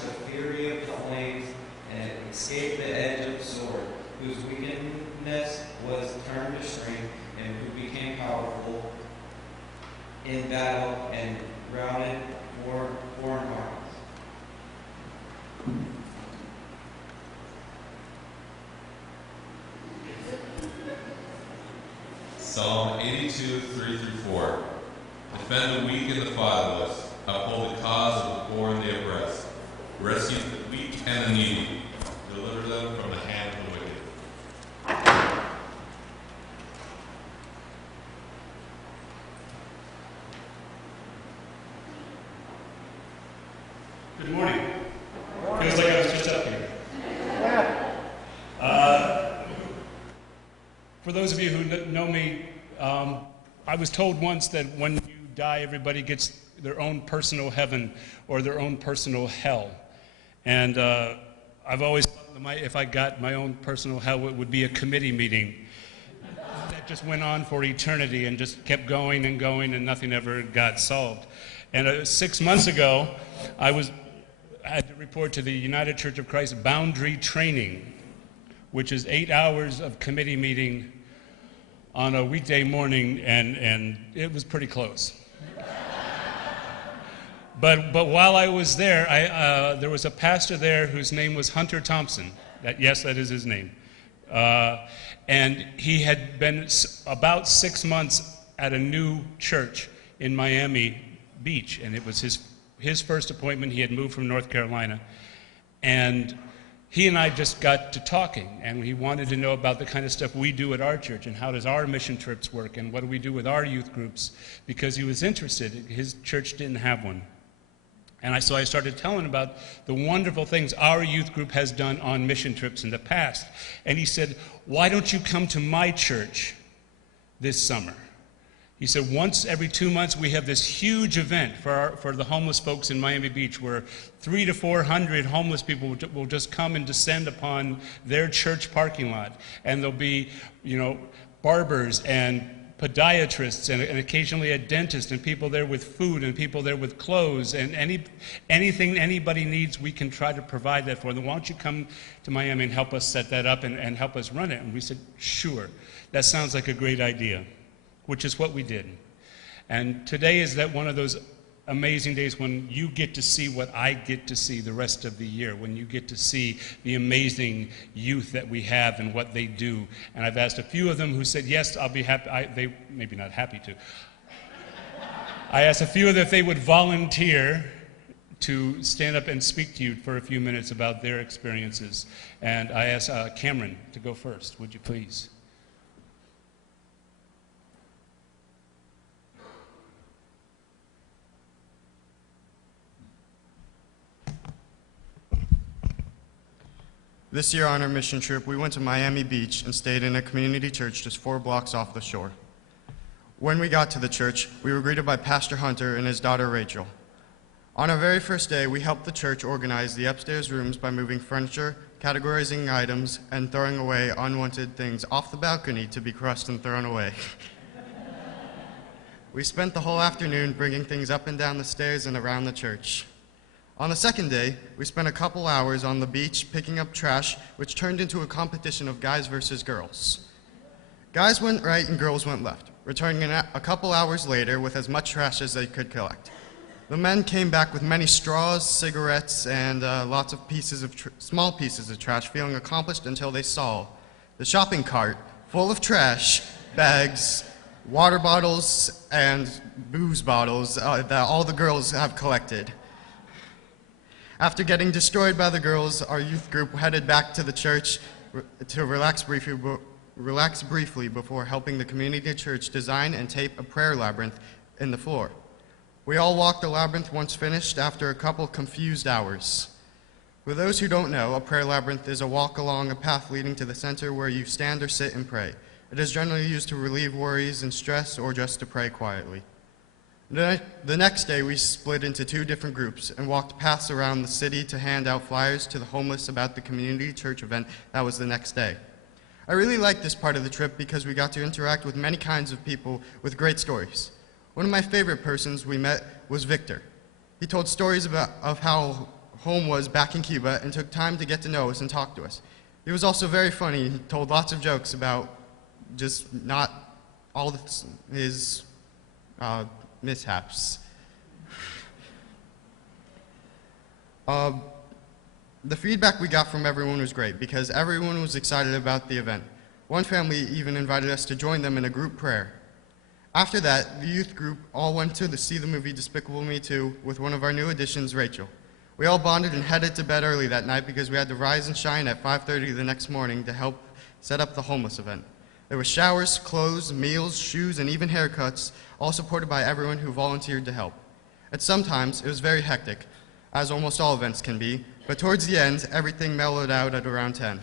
quenched the fury of the flames and escaped the edge of the sword, whose wickedness was turned to strength, and who became powerful in battle and routed foreign armies. Psalm 82, 3-4. Defend the weak and the fatherless. Uphold the cause of the poor and the oppressed. Rescue the weak and the needy. Deliver them from the hand of the wicked. Good morning. Feels like I was just up here. For those of you who know me, I was told once that when you die, everybody gets their own personal heaven or their own personal hell. And I've always thought if I got my own personal hell, it would be a committee meeting that just went on for eternity and just kept going and going, and nothing ever got solved. And 6 months ago, I had to report to the United Church of Christ boundary training, which is 8 hours of committee meeting on a weekday morning, and it was pretty close. But while I was there, there was a pastor there whose name was Hunter Thompson. Yes, that is his name. And he had been about 6 months at a new church in Miami Beach, and it was his first appointment. He had moved from North Carolina, and he and I just got to talking, and he wanted to know about the kind of stuff we do at our church, and how does our mission trips work, and what do we do with our youth groups, because he was interested. His church didn't have one. And so I started telling about the wonderful things our youth group has done on mission trips in the past. And he said, "Why don't you come to my church this summer?" He said, "Once every 2 months we have this huge event for the homeless folks in Miami Beach, where 300 to 400 homeless people will just come and descend upon their church parking lot. And there'll be, barbers and podiatrists and occasionally a dentist, and people there with food, and people there with clothes, and anything anybody needs, we can try to provide that for them. Why don't you come to Miami and help us set that up and help us run it?" And we said, "Sure, that sounds like a great idea," which is what we did. And today is that one of those amazing days when you get to see what I get to see the rest of the year, when you get to see the amazing youth that we have and what they do. And I've asked a few of them who said, yes, I'll be happy. They maybe not happy to. I asked a few of them if they would volunteer to stand up and speak to you for a few minutes about their experiences. And I asked Cameron to go first. Would you please? This year on our mission trip, we went to Miami Beach and stayed in a community church just 4 blocks off the shore. When we got to the church, we were greeted by Pastor Hunter and his daughter Rachel. On our very first day, we helped the church organize the upstairs rooms by moving furniture, categorizing items, and throwing away unwanted things off the balcony to be crushed and thrown away. We spent the whole afternoon bringing things up and down the stairs and around the church. On the second day, we spent a couple hours on the beach picking up trash, which turned into a competition of guys versus girls. Guys went right and girls went left, returning a couple hours later with as much trash as they could collect. The men came back with many straws, cigarettes, and lots of small pieces of trash, feeling accomplished until they saw the shopping cart full of trash, bags, water bottles, and booze bottles that all the girls have collected. After getting destroyed by the girls, our youth group headed back to the church to relax briefly before helping the community church design and tape a prayer labyrinth in the floor. We all walked the labyrinth once finished after a couple confused hours. For those who don't know, a prayer labyrinth is a walk along a path leading to the center where you stand or sit and pray. It is generally used to relieve worries and stress or just to pray quietly. The next day, we split into 2 different groups and walked paths around the city to hand out flyers to the homeless about the community church event that was the next day. I really liked this part of the trip because we got to interact with many kinds of people with great stories. One of my favorite persons we met was Victor. He told stories of how home was back in Cuba and took time to get to know us and talk to us. He was also very funny. He told lots of jokes about just not all his mishaps. The feedback we got from everyone was great because everyone was excited about the event. One family even invited us to join them in a group prayer. After that, the youth group all went to see the movie Despicable Me 2 with one of our new additions, Rachel. We all bonded and headed to bed early that night because we had to rise and shine at 5:30 the next morning to help set up the homeless event. There were showers, clothes, meals, shoes, and even haircuts, all supported by everyone who volunteered to help. At some times, it was very hectic, as almost all events can be, but towards the end, everything mellowed out at around 10.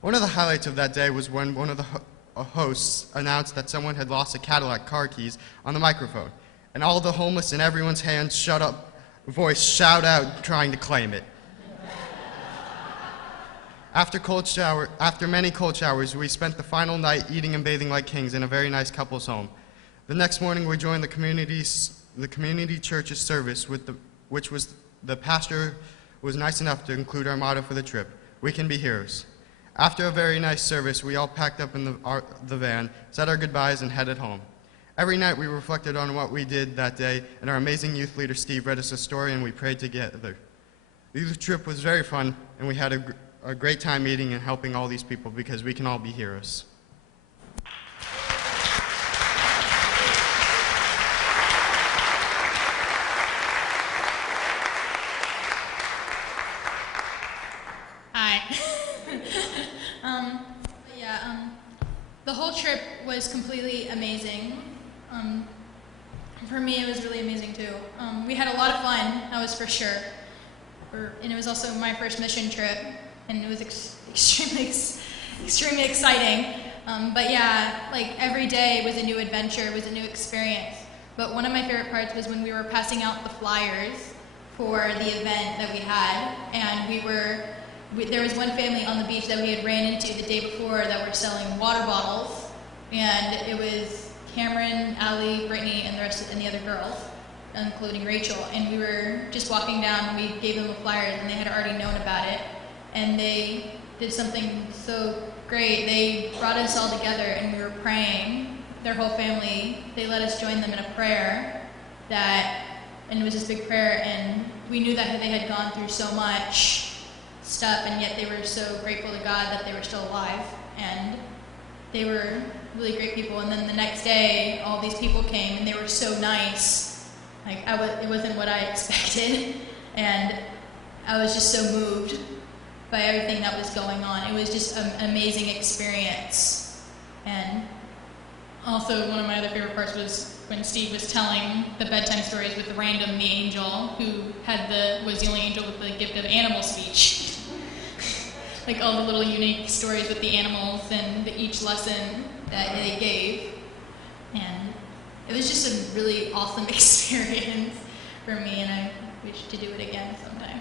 One of the highlights of that day was when one of the hosts announced that someone had lost a Cadillac car keys on the microphone, and all the homeless in everyone's hands shout out trying to claim it. After many cold showers, we spent the final night eating and bathing like kings in a very nice couple's home. The next morning, we joined the community church's service, which was the pastor was nice enough to include our motto for the trip: "We can be heroes." After a very nice service, we all packed up in the van, said our goodbyes, and headed home. Every night we reflected on what we did that day, and our amazing youth leader Steve read us a story, and we prayed together. The youth trip was very fun, and we had a great time meeting and helping all these people because we can all be heroes. The whole trip was completely amazing. For me, it was really amazing too. We had a lot of fun, that was for sure. And it was also my first mission trip, and it was extremely exciting. But yeah, like every day was a new adventure, was a new experience. But one of my favorite parts was when we were passing out the flyers for the event that we had, and there was one family on the beach that we had ran into the day before that were selling water bottles, and it was Cameron, Allie, Brittany, and the other girls, including Rachel. And we were just walking down, and we gave them the flyers, and they had already known about it. And they did something so great. They brought us all together, and we were praying. Their whole family, they let us join them in a prayer and it was this big prayer, and we knew that they had gone through so much stuff, and yet they were so grateful to God that they were still alive, and they were really great people. And then the next day, all these people came, and they were so nice. Like it wasn't what I expected, and I was just so moved by everything that was going on. It was just an amazing experience. And also, one of my other favorite parts was when Steve was telling the bedtime stories with Random, the angel, who was the only angel with the gift of animal speech. Like all the little unique stories with the animals and each lesson that they gave. And it was just a really awesome experience for me, and I wish to do it again sometime.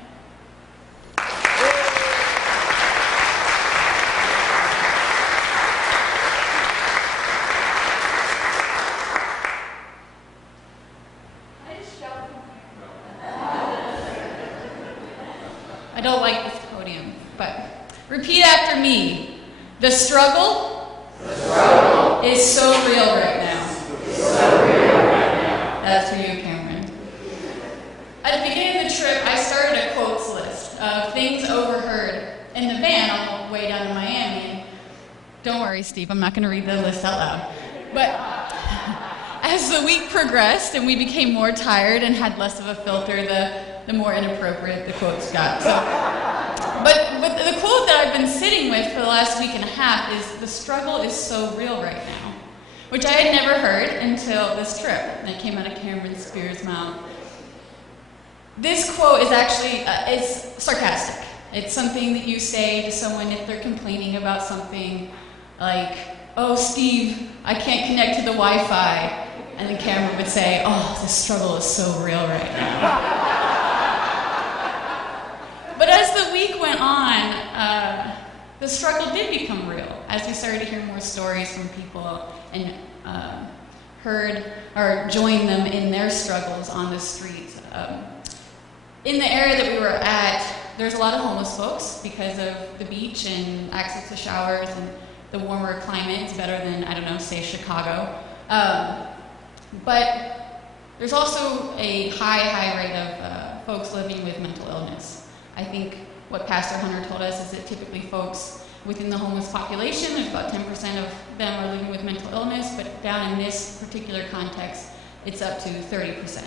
I don't like this podium, but repeat after me. The struggle is so real right now. That's for you, Cameron. At the beginning of the trip, I started a quotes list of things overheard in the van on the way down to Miami. Don't worry, Steve, I'm not going to read the list out loud. But as the week progressed and we became more tired and had less of a filter, the more inappropriate the quotes got. But the quote that I've been sitting with for the last week and a half is, "The struggle is so real right now," which I had never heard until this trip, and it came out of Cameron Spears' mouth. This quote is actually it's sarcastic. It's something that you say to someone if they're complaining about something, like, "Oh, Steve, I can't connect to the Wi-Fi," and then Cameron would say, "Oh, the struggle is so real right now." But as the week went on, the struggle did become real as we started to hear more stories from people and heard or joined them in their struggles on the streets. in the area that we were at, there's a lot of homeless folks because of the beach and access to showers and the warmer climate. It's better than, I don't know, say Chicago. But there's also a high rate of folks living with mental illness. I think what Pastor Hunter told us is that typically folks within the homeless population, there's about 10% of them are living with mental illness, but down in this particular context, it's up to 30%.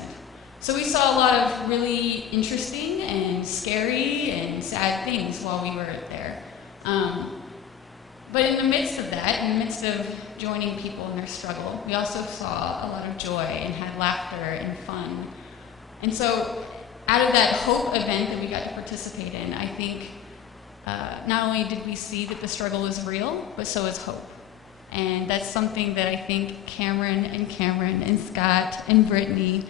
So we saw a lot of really interesting and scary and sad things while we were there. But in the midst of that, in the midst of joining people in their struggle, we also saw a lot of joy and had laughter and fun. And so out of that Hope event that we got to participate in, I think not only did we see that the struggle is real, but so is hope. And that's something that I think Cameron and Scott and Brittany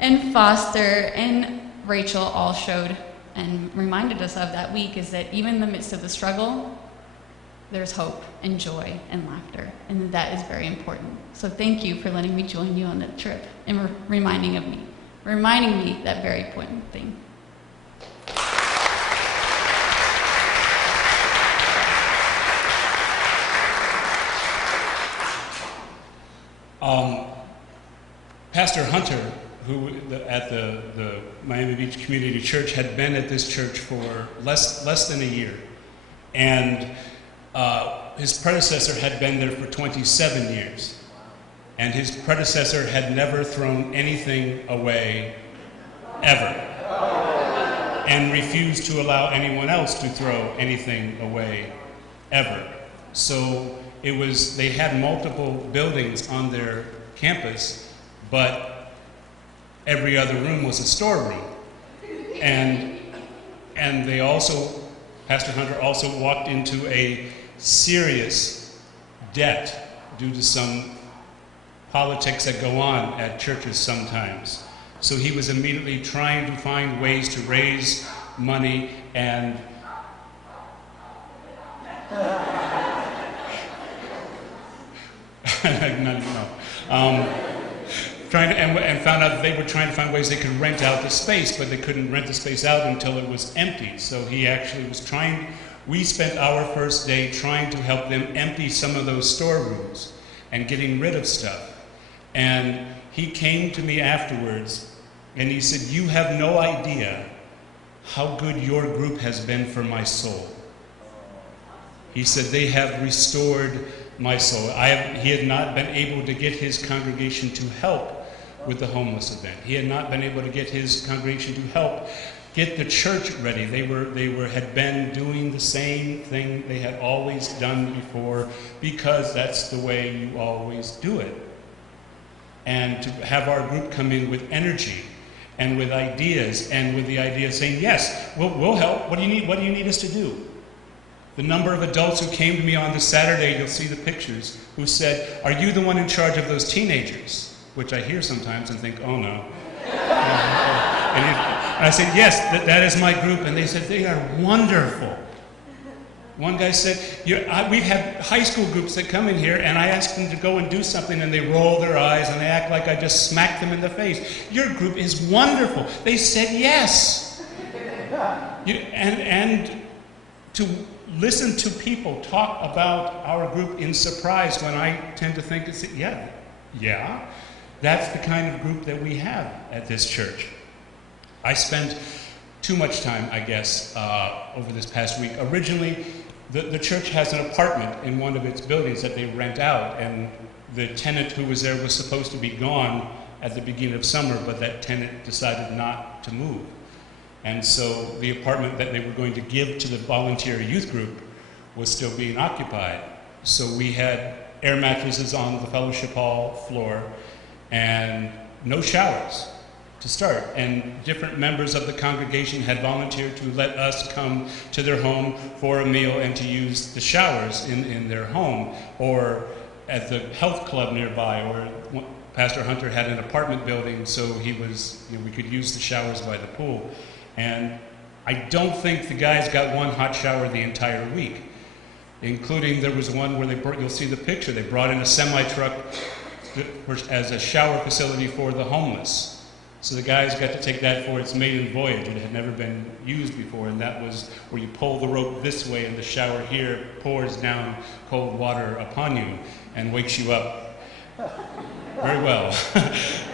and Foster and Rachel all showed and reminded us of that week, is that even in the midst of the struggle, there's hope and joy and laughter, and that is very important. So thank you for letting me join you on that trip and reminding me that very important thing. Pastor Hunter, who at the Miami Beach Community Church, had been at this church for less than a year, and his predecessor had been there for 27 years, and his predecessor had never thrown anything away ever, and refused to allow anyone else to throw anything away ever. So they had multiple buildings on their campus, but every other room was a storeroom. And they also, Pastor Hunter also walked into a serious debt due to some politics that go on at churches sometimes. So he was immediately trying to find ways to raise money and and found out that they were trying to find ways they could rent out the space, but they couldn't rent the space out until it was empty. So he actually was we spent our first day trying to help them empty some of those storerooms and getting rid of stuff. And he came to me afterwards and he said, "You have no idea how good your group has been for my soul." He said, "They have restored my soul." He had not been able to get his congregation to help with the homeless event. He had not been able to get his congregation to help get the church ready. They had been doing the same thing they had always done before, because that's the way you always do it. And to have our group come in with energy and with ideas, and with the idea of saying, "Yes, we'll help. What do you need? What do you need us to do?" The number of adults who came to me on this Saturday, you'll see the pictures, who said, "Are you the one in charge of those teenagers?" Which I hear sometimes and think, "Oh no." And I said, "Yes, that is my group." And they said, "They are wonderful." One guy said, "We've had high school groups that come in here, and I ask them to go and do something, and they roll their eyes, and they act like I just smacked them in the face. Your group is wonderful." They said yes. And to listen to people talk about our group in surprise, when I tend to think, yeah, that's the kind of group that we have at this church. I spent too much time, I guess, over this past week. Originally, the church has an apartment in one of its buildings that they rent out, and the tenant who was there was supposed to be gone at the beginning of summer, but that tenant decided not to move. And so the apartment that they were going to give to the volunteer youth group was still being occupied. So we had air mattresses on the fellowship hall floor and no showers to start. And different members of the congregation had volunteered to let us come to their home for a meal and to use the showers in their home, or at the health club nearby, or Pastor Hunter had an apartment building, so we could use the showers by the pool. And I don't think the guys got one hot shower the entire week, including there was one where you'll see the picture, they brought in a semi-truck as a shower facility for the homeless. So the guys got to take that for its maiden voyage. It had never been used before, and that was where you pull the rope this way and the shower here pours down cold water upon you and wakes you up very well.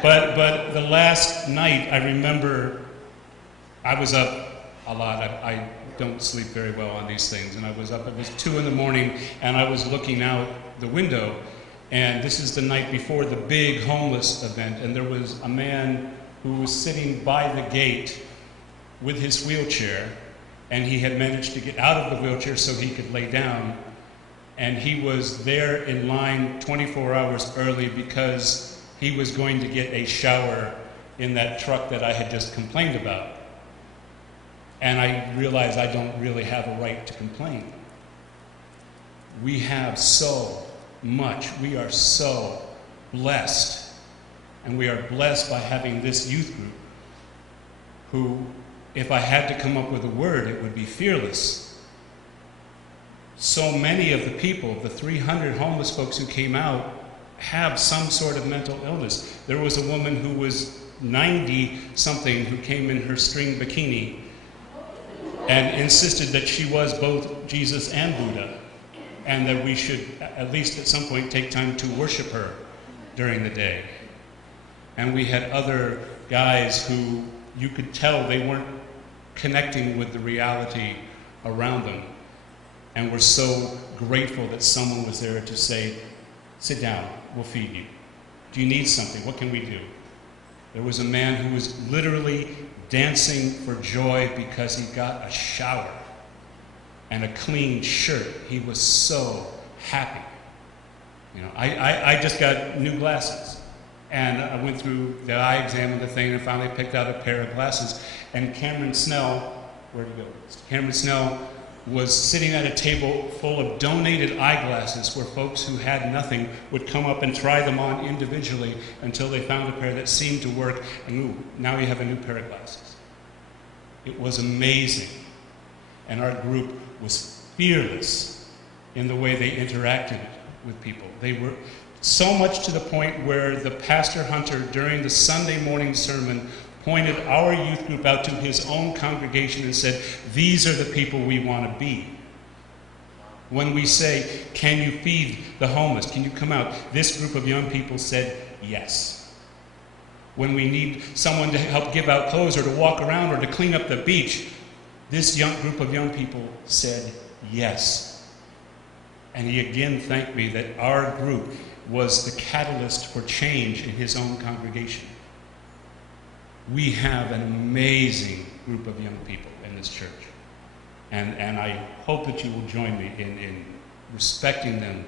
but the last night, I remember I was up a lot. I don't sleep very well on these things, and I was up. It was 2 in the morning, and I was looking out the window, and this is the night before the big homeless event, and there was a man who was sitting by the gate with his wheelchair, and he had managed to get out of the wheelchair so he could lay down, and he was there in line 24 hours early because he was going to get a shower in that truck that I had just complained about. And I realized I don't really have a right to complain. We have so much. We are so blessed. And we are blessed by having this youth group who, if I had to come up with a word, it would be fearless. So many of the people, the 300 homeless folks who came out, have some sort of mental illness. There was a woman who was 90-something who came in her string bikini and insisted that she was both Jesus and Buddha, and that we should, at least at some point, take time to worship her during the day. And we had other guys who you could tell they weren't connecting with the reality around them. And we're so grateful that someone was there to say, sit down, we'll feed you. Do you need something? What can we do? There was a man who was literally dancing for joy because he got a shower and a clean shirt. He was so happy. You know, I just got new glasses. And I went through the eye exam and the thing, and finally picked out a pair of glasses. And Cameron Snell, where'd he go? Cameron Snell was sitting at a table full of donated eyeglasses where folks who had nothing would come up and try them on individually until they found a pair that seemed to work, and ooh, now you have a new pair of glasses. It was amazing. And our group was fearless in the way they interacted with people. They were so much to the point where the pastor Hunter, during the Sunday morning sermon, pointed our youth group out to his own congregation and said, these are the people we want to be. When we say, can you feed the homeless? Can you come out? This group of young people said, yes. When we need someone to help give out clothes or to walk around or to clean up the beach, this young group of young people said, yes. And he again thanked me that our group was the catalyst for change in his own congregation. We have an amazing group of young people in this church. And I hope that you will join me in respecting them.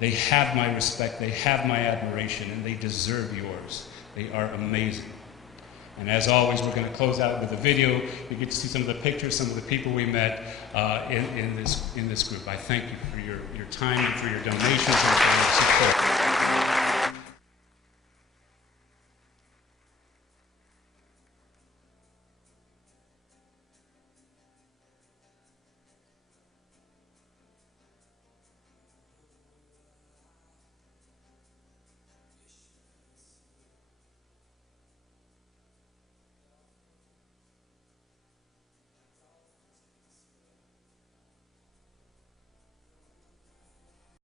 They have my respect, they have my admiration, and they deserve yours. They are amazing. And as always, we're going to close out with a video. You get to see some of the pictures, some of the people we met in this group. I thank you for your time and for your donations and for your support.